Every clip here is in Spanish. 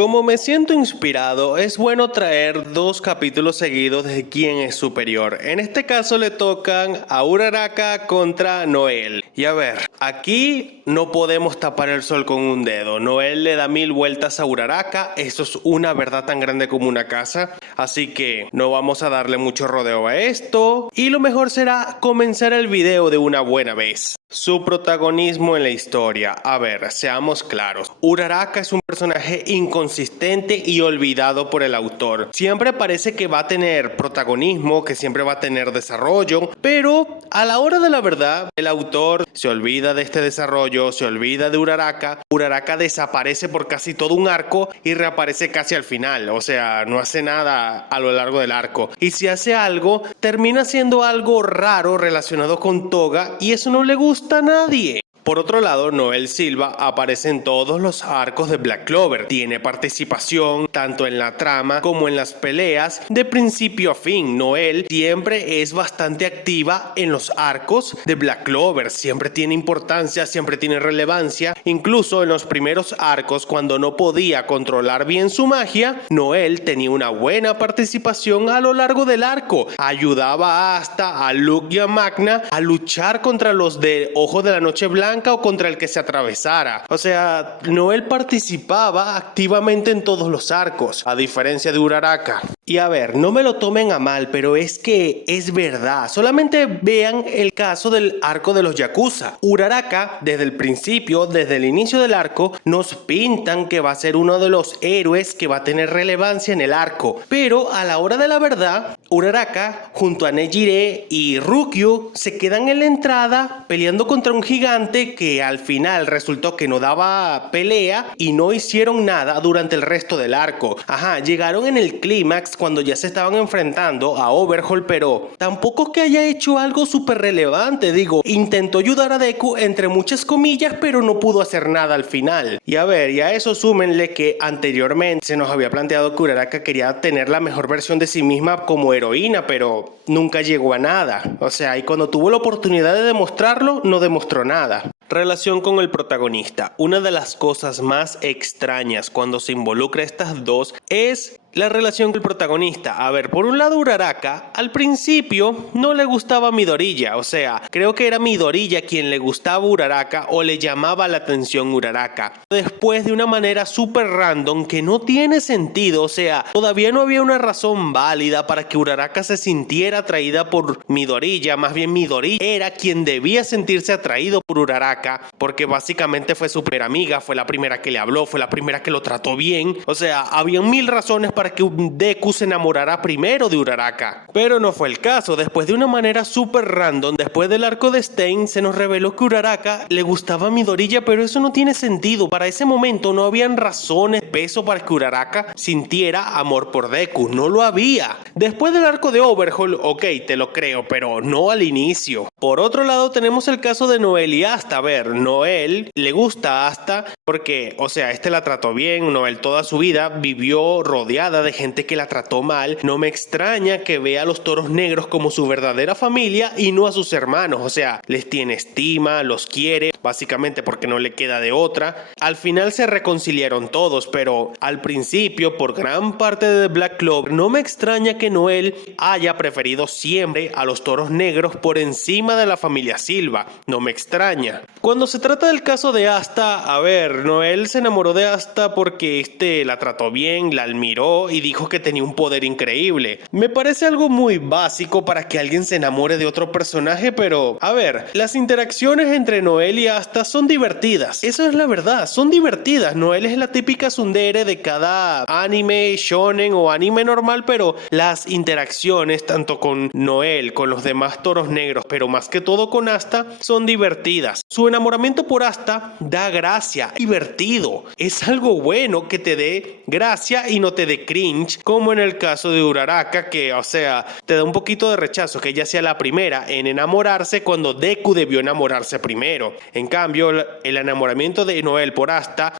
Como me siento inspirado, es bueno traer dos capítulos seguidos de quién es superior. En este caso le tocan a Uraraka contra Noel. Y a ver, aquí no podemos tapar el sol con un dedo. Noel le da 1000 vueltas a Uraraka, eso es una verdad tan grande como una casa. Así que no vamos a darle mucho rodeo a esto. Y lo mejor será comenzar el video de una buena vez. Su protagonismo en la historia. A ver, seamos claros. Uraraka es un personaje inconsistente y olvidado por el autor. Siempre parece que va a tener protagonismo, que siempre va a tener desarrollo, pero a la hora de la verdad, el autor se olvida de este desarrollo, se olvida de Uraraka. Uraraka desaparece por casi todo un arco y reaparece casi al final. O sea, no hace nada a lo largo del arco. Y si hace algo, termina siendo algo raro relacionado con Toga y eso no le gusta a nadie. Por otro lado, Noel Silva aparece en todos los arcos de Black Clover. Tiene participación tanto en la trama como en las peleas de principio a fin. Noel siempre es bastante activa en los arcos de Black Clover. Siempre tiene importancia, siempre tiene relevancia. Incluso en los primeros arcos, cuando no podía controlar bien su magia, Noel tenía una buena participación a lo largo del arco. Ayudaba hasta a Luke y a Magna a luchar contra los de Ojo de la Noche Blanca o contra el que se atravesara. O sea, Noel participaba activamente en todos los arcos, a diferencia de Uraraka. Y a ver, no me lo tomen a mal, pero es que es verdad. Solamente vean el caso del arco de los Yakuza. Uraraka, desde el principio, desde el inicio del arco, nos pintan que va a ser uno de los héroes que va a tener relevancia en el arco. Pero a la hora de la verdad, Uraraka, junto a Nejire y Rukyu, se quedan en la entrada peleando contra un gigante que al final resultó que no daba pelea y no hicieron nada durante el resto del arco. Ajá, llegaron en el clímax cuando ya se estaban enfrentando a Overhaul, pero tampoco que haya hecho algo súper relevante. Digo, intentó ayudar a Deku entre muchas comillas, pero no pudo hacer nada al final. Y a ver, y a eso súmenle que anteriormente se nos había planteado que Uraraka quería tener la mejor versión de sí misma como heroína, pero nunca llegó a nada. O sea, y cuando tuvo la oportunidad de demostrarlo, no demostró nada. Relación con el protagonista. Una de las cosas más extrañas cuando se involucra a estas dos es la relación con el protagonista. A ver, por un lado Uraraka al principio no le gustaba Midoriya, o sea, creo que era Midoriya quien le gustaba Uraraka o le llamaba la atención Uraraka. Después de una manera súper random que no tiene sentido, o sea, todavía no había una razón válida para que Uraraka se sintiera atraída por Midoriya, más bien Midoriya era quien debía sentirse atraído por Uraraka, porque básicamente fue su primera amiga, fue la primera que le habló, fue la primera que lo trató bien, o sea, habían 1000 razones para que Deku se enamorara primero de Uraraka. Pero no fue el caso. Después de una manera súper random, después del arco de Stein, se nos reveló que Uraraka le gustaba a Midoriya, pero eso no tiene sentido. Para ese momento no habían razones, peso para que Uraraka sintiera amor por Deku. No lo había. Después del arco de Overhaul, ok, te lo creo, pero no al inicio. Por otro lado tenemos el caso de Noel y Asta. A ver, Noel le gusta a Asta porque, o sea, este la trató bien. Noel toda su vida vivió rodeada de gente que la trató mal. No me extraña que vea a los toros negros como su verdadera familia y no a sus hermanos. O sea, les tiene estima, los quiere, básicamente porque no le queda de otra. Al final se reconciliaron todos, pero al principio, por gran parte de Black Clover, no me extraña que Noel haya preferido siempre a los toros negros por encima de la familia Silva. No me extraña. Cuando se trata del caso de Asta, a ver, Noel se enamoró de Asta porque la trató bien, la admiró y dijo que tenía un poder increíble. Me parece algo muy básico para que alguien se enamore de otro personaje, pero a ver, las interacciones entre Noel y Asta son divertidas. Eso es la verdad, son divertidas. Noel es la típica tsundere de cada anime shonen o anime normal, pero las interacciones tanto con Noel, con los demás toros negros, pero más que todo con Asta, son divertidas. Su enamoramiento por Asta da gracia, divertido. Es algo bueno que te dé gracia y no te dé cringe, como en el caso de Uraraka, que, o sea, te da un poquito de rechazo que ella sea la primera en enamorarse cuando Deku debió enamorarse primero. En cambio, el enamoramiento de Noel por Asta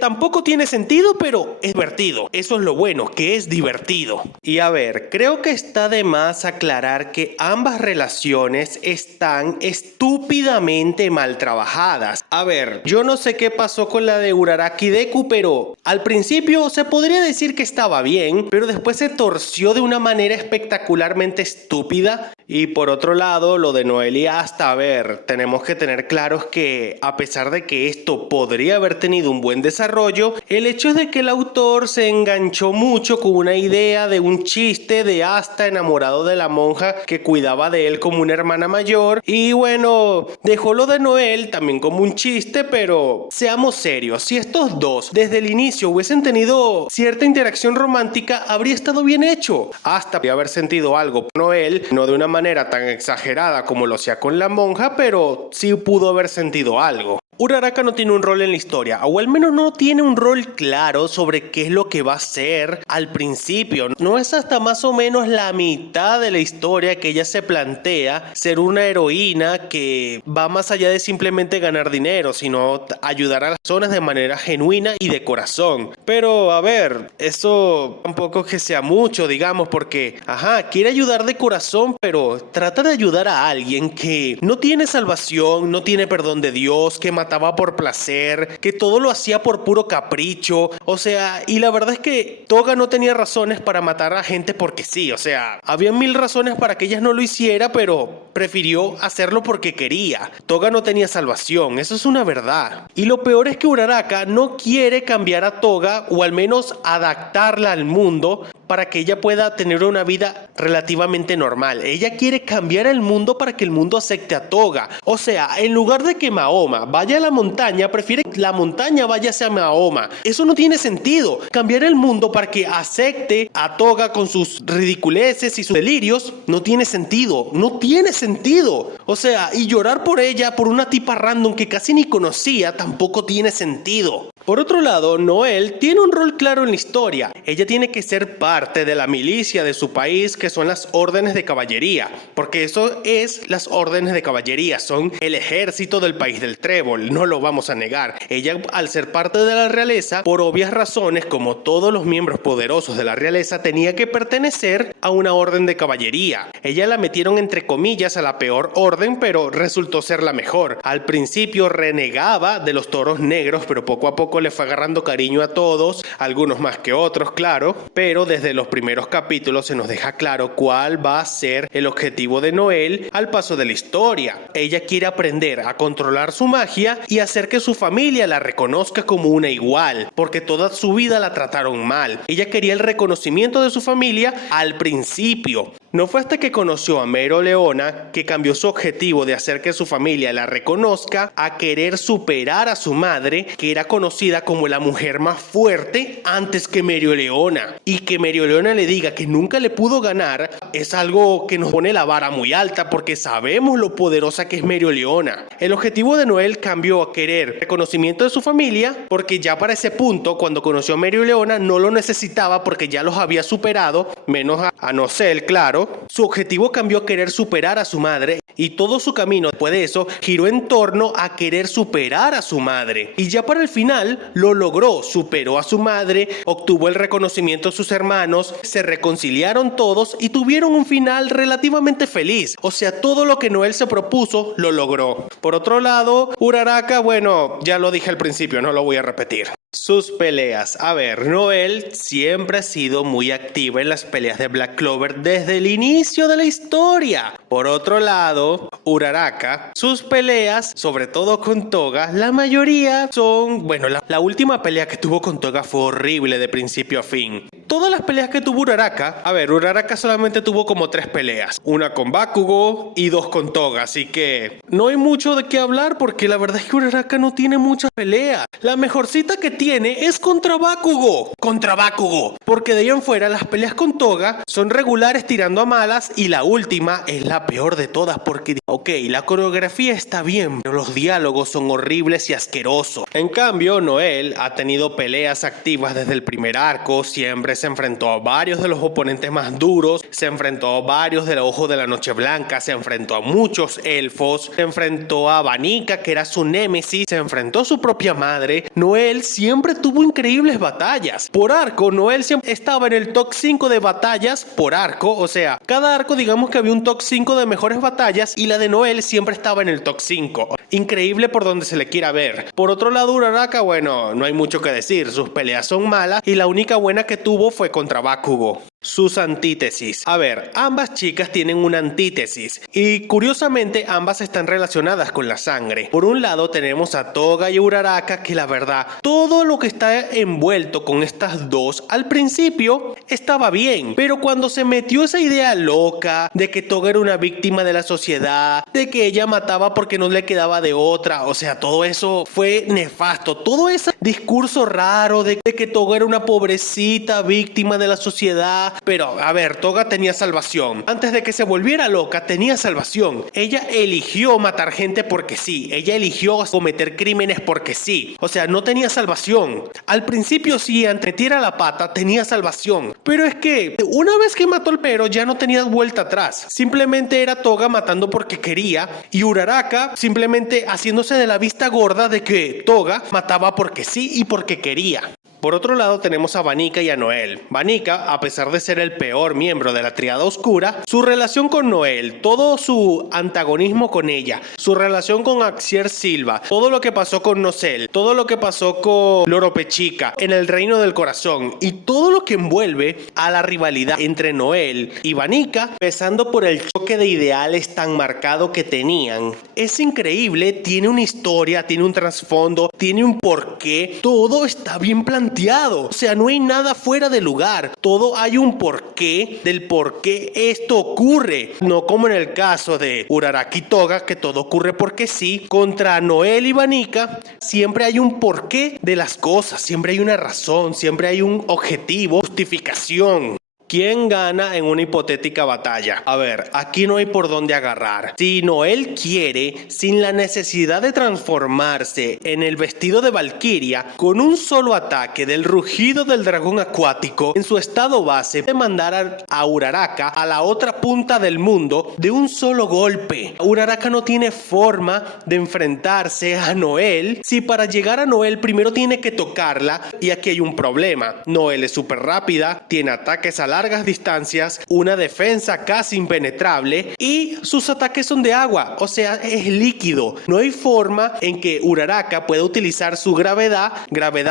tampoco tiene sentido, pero es divertido. Eso es lo bueno, que es divertido. Y a ver, creo que está de más aclarar que ambas relaciones están estúpidamente mal trabajadas. A ver, yo no sé qué pasó pasó con la de Uraraki Deku, pero al principio se podría decir que estaba bien, pero después se torció de una manera espectacularmente estúpida. Y por otro lado, lo de Noel y Asta, a ver, tenemos que tener claros que a pesar de que esto podría haber tenido un buen desarrollo, el hecho es de que el autor se enganchó mucho con una idea de un chiste de Asta enamorado de la monja que cuidaba de él como una hermana mayor, y bueno, dejó lo de Noel también como un chiste, pero seamos serios, si estos dos desde el inicio hubiesen tenido cierta interacción romántica, habría estado bien hecho. Asta podría haber sentido algo por Noel, no de una manera tan exagerada como lo hacía con la monja, pero sí pudo haber sentido algo. Uraraka no tiene un rol en la historia, o al menos no tiene un rol claro sobre qué es lo que va a hacer al principio. No es hasta más o menos la mitad de la historia que ella se plantea ser una heroína que va más allá de simplemente ganar dinero, sino ayudar a las personas de manera genuina y de corazón. Pero a ver, eso tampoco es que sea mucho, digamos, porque, quiere ayudar de corazón, pero trata de ayudar a alguien que no tiene salvación, no tiene perdón de Dios, que mataba por placer, que todo lo hacía por puro capricho, o sea, y la verdad es que Toga no tenía razones para matar a gente porque sí, o sea, había 1000 razones para que ella no lo hiciera, pero prefirió hacerlo porque quería. Toga no tenía salvación, eso es una verdad. Y lo peor es que Uraraka no quiere cambiar a Toga, o al menos adaptarla al mundo, para que ella pueda tener una vida relativamente normal. Ella quiere cambiar el mundo para que el mundo acepte a Toga. O sea, en lugar de que Mahoma vaya a la montaña, prefiere que la montaña vaya hacia Mahoma. Eso no tiene sentido. Cambiar el mundo para que acepte a Toga con sus ridiculeces y sus delirios no tiene sentido. No tiene sentido. O sea, y llorar por ella, por una tipa random que casi ni conocía, tampoco tiene sentido. Por otro lado, Noel tiene un rol claro en la historia. Ella tiene que ser parte de la milicia de su país, que son las órdenes de caballería, porque eso es las órdenes de caballería, son el ejército del país del trébol, no lo vamos a negar. Ella, al ser parte de la realeza, por obvias razones, como todos los miembros poderosos de la realeza, tenía que pertenecer a una orden de caballería. Ella la metieron entre comillas a la peor orden, pero resultó ser la mejor. Al principio renegaba de los toros negros, pero poco a poco le fue agarrando cariño a todos, algunos más que otros, claro, pero desde los primeros capítulos se nos deja claro cuál va a ser el objetivo de Noel al paso de la historia. Ella quiere aprender a controlar su magia y hacer que su familia la reconozca como una igual, porque toda su vida la trataron mal. Ella quería el reconocimiento de su familia al principio. No fue hasta que conoció a Mereoleona que cambió su objetivo de hacer que su familia la reconozca a querer superar a su madre, que era conocida como la mujer más fuerte antes que Mereoleona. Y que Mereoleona le diga que nunca le pudo ganar es algo que nos pone la vara muy alta, porque sabemos lo poderosa que es Mereoleona. El objetivo de Noel cambió a querer reconocimiento de su familia, porque ya para ese punto, cuando conoció a Mereoleona, no lo necesitaba porque ya los había superado, menos a Nocel, claro. Su objetivo cambió a querer superar a su madre, y todo su camino después de eso giró en torno a querer superar a su madre. Y ya para el final lo logró, superó a su madre, obtuvo el reconocimiento de sus hermanos, se reconciliaron todos y tuvieron un final relativamente feliz. O sea, todo lo que Noel se propuso lo logró. Por otro lado, Uraraka, bueno, ya lo dije al principio, no lo voy a repetir. Sus peleas. A ver, Noel siempre ha sido muy activa en las peleas de Black Clover desde el inicio de la historia. Por otro lado, Uraraka, sus peleas, sobre todo con Toga, la mayoría son... Bueno, la última pelea que tuvo con Toga fue horrible de principio a fin. Todas las peleas que tuvo Uraraka, a ver, Uraraka solamente tuvo como 3 peleas. Una con Bakugo y 2 con Toga, así que no hay mucho de qué hablar porque la verdad es que Uraraka no tiene muchas peleas. La mejorcita que tiene es contra Bakugo. Porque de ahí en fuera las peleas con Toga son regulares tirando a malas, y la última es la peor de todas porque, ok, la coreografía está bien, pero los diálogos son horribles y asquerosos. En cambio, Noel ha tenido peleas activas desde el primer arco, siempre se enfrentó a varios de los oponentes más duros, se enfrentó a varios del Ojo de la Noche Blanca, se enfrentó a muchos elfos, se enfrentó a Vanica, que era su némesis, se enfrentó a su propia madre. Noel siempre tuvo increíbles batallas. Por arco, Noel siempre estaba en el top 5 de batallas por arco, o sea, cada arco digamos que había un top 5 de mejores batallas y la de Noel siempre estaba en el top 5. Increíble por donde se le quiera ver. Por otro lado, Uraraka, bueno, no hay mucho que decir. Sus peleas son malas y la única buena que tuvo fue contra Bakugo. Sus antítesis. A ver, ambas chicas tienen una antítesis y curiosamente ambas están relacionadas con la sangre. Por un lado tenemos a Toga y Uraraka, que la verdad, todo lo que está envuelto con estas dos al principio estaba bien, pero cuando se metió esa idea loca de que Toga era una víctima de la sociedad, de que ella mataba porque no le quedaba de otra, o sea, todo eso fue nefasto. Todo ese discurso raro de que Toga era una pobrecita víctima de la sociedad. Pero, a ver, Toga tenía salvación. Antes de que se volviera loca, tenía salvación. Ella eligió matar gente porque sí. Ella eligió cometer crímenes porque sí. O sea, no tenía salvación. Al principio sí, antes de metiera la pata, tenía salvación. Pero es que, una vez que mató al perro, ya no tenía vuelta atrás. Simplemente era Toga matando porque quería. Y Uraraka simplemente haciéndose de la vista gorda de que Toga mataba porque sí y porque quería. Por otro lado tenemos a Vanica y a Noel. Vanica, a pesar de ser el peor miembro de la Triada Oscura, su relación con Noel, todo su antagonismo con ella, su relación con Axier Silva, todo lo que pasó con Nocel, todo lo que pasó con Loropechica en el Reino del Corazón y todo lo que envuelve a la rivalidad entre Noel y Vanica, empezando por el choque de ideales tan marcado que tenían. Es increíble, tiene una historia, tiene un trasfondo, tiene un porqué, todo está bien planteado. O sea, no hay nada fuera de lugar. Todo hay un porqué del por qué esto ocurre. No como en el caso de Uraraka y Toga, que todo ocurre porque sí. Contra Noel y Vanica, siempre hay un porqué de las cosas. Siempre hay una razón, siempre hay un objetivo, justificación. ¿Quién gana en una hipotética batalla? A ver, aquí no hay por dónde agarrar. Si Noel quiere, sin la necesidad de transformarse en el vestido de Valkyria, con un solo ataque del rugido del dragón acuático, en su estado base, puede mandar a Uraraka a la otra punta del mundo de un solo golpe. Uraraka no tiene forma de enfrentarse a Noel si para llegar a Noel primero tiene que tocarla, y aquí hay un problema. Noel es súper rápida, tiene ataques a largas distancias, una defensa casi impenetrable y sus ataques son de agua, o sea, es líquido. No hay forma en que Uraraka pueda utilizar su gravedad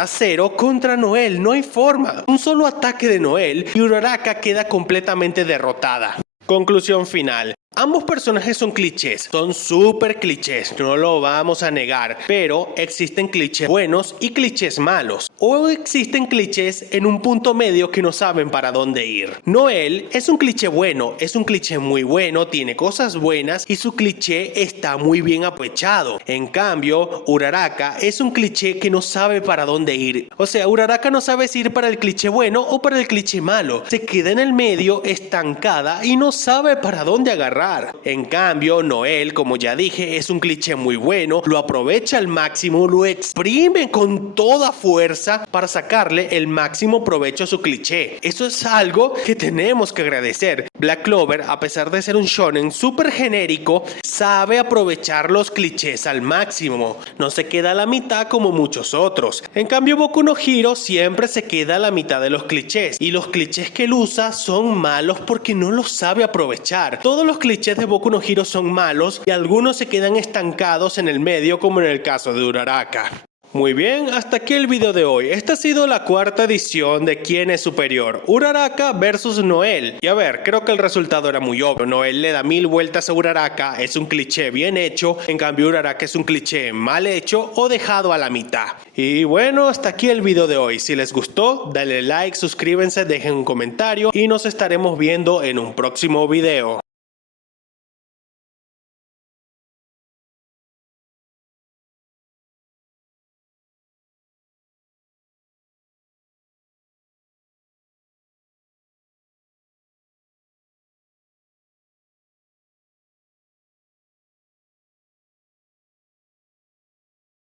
cero contra Noel, no hay forma. Un solo ataque de Noel y Uraraka queda completamente derrotada. Conclusión final. Ambos personajes son clichés, son súper clichés, no lo vamos a negar, pero existen clichés buenos y clichés malos, o existen clichés en un punto medio que no saben para dónde ir. Noel es un cliché bueno, es un cliché muy bueno, tiene cosas buenas y su cliché está muy bien aprovechado. En cambio, Uraraka es un cliché que no sabe para dónde ir. O sea, Uraraka no sabe si ir para el cliché bueno o para el cliché malo. Se queda en el medio, estancada y no sabe para dónde agarrar. En cambio, Noel, como ya dije, es un cliché muy bueno, lo aprovecha al máximo, lo exprime con toda fuerza para sacarle el máximo provecho a su cliché. Eso es algo que tenemos que agradecer. Black Clover, a pesar de ser un shonen súper genérico, sabe aprovechar los clichés al máximo. No se queda a la mitad como muchos otros. En cambio, Boku no Hero siempre se queda a la mitad de los clichés, y los clichés que él usa son malos porque no los sabe aprovechar. Todos los clichés de Boku no Hero son malos y algunos se quedan estancados en el medio, como en el caso de Uraraka. Muy bien, hasta aquí el video de hoy. Esta ha sido la cuarta edición de ¿Quién es superior? Uraraka versus Noel. Y a ver, creo que el resultado era muy obvio. Noel le da 1000 vueltas a Uraraka, es un cliché bien hecho. En cambio, Uraraka es un cliché mal hecho o dejado a la mitad. Y bueno, hasta aquí el video de hoy. Si les gustó, dale like, suscríbanse, dejen un comentario y nos estaremos viendo en un próximo video.